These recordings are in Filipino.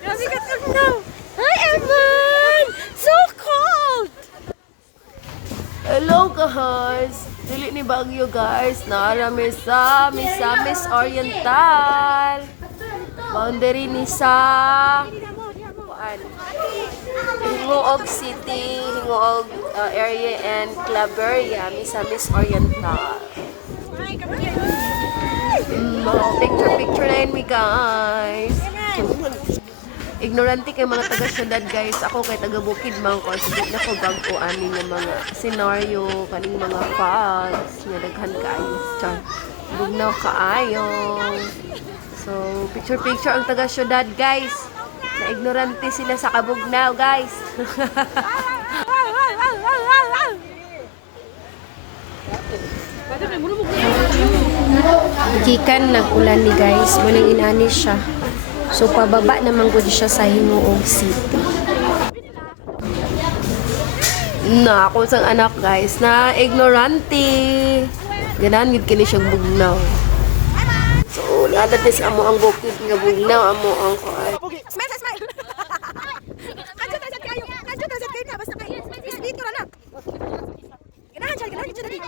Grabe ka now. Hi, Evan! So cold! Hello guys! Dili ni Bagyo guys. Naarami sa Misamis Oriental. Boundary ni sa Hingoog City, Hingoog area and Claveria, Misamis Oriental. Picture na yun, guys. Ignorante kay mga taga-syudad, guys. Ako kay taga-bukid, mga konsidit na ko bago ani ng mga senaryo, kaning mga falls, nga daghan kaayo. Char. Bugnaw kaayo. So, picture ang taga-syudad, guys. Na ignorante sila sa kabugnaw, guys. Gikan nag-ulan ni guys, walang inani siya. So pababa naman gud siya sa Hingoog City. Na ako sang anak guys na ignorante. Ganan gid kini siyang bugnaw. So nadatis amo ang bukid nga bugnaw amo ang kuan. Smile, smile! Kadyo na kayo! Kadyo na kayo na! Basta kayo! Isbit ko na lang! Ganahan siya dali!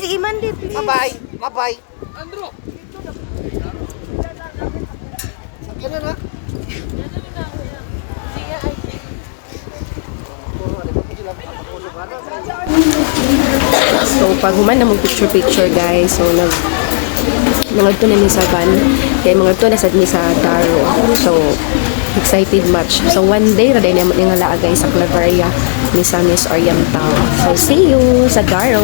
Si Iman di, please. Mabay, mabay. Andro. Sakyan na. So pag human na mag-picture guys, so mga to na ni sa van, kaya mga to na sa ni sa Daro. So excited much. So one day ra din naman nga laa guys sa Claveria, Misamis Oriental. So see you sa Daro.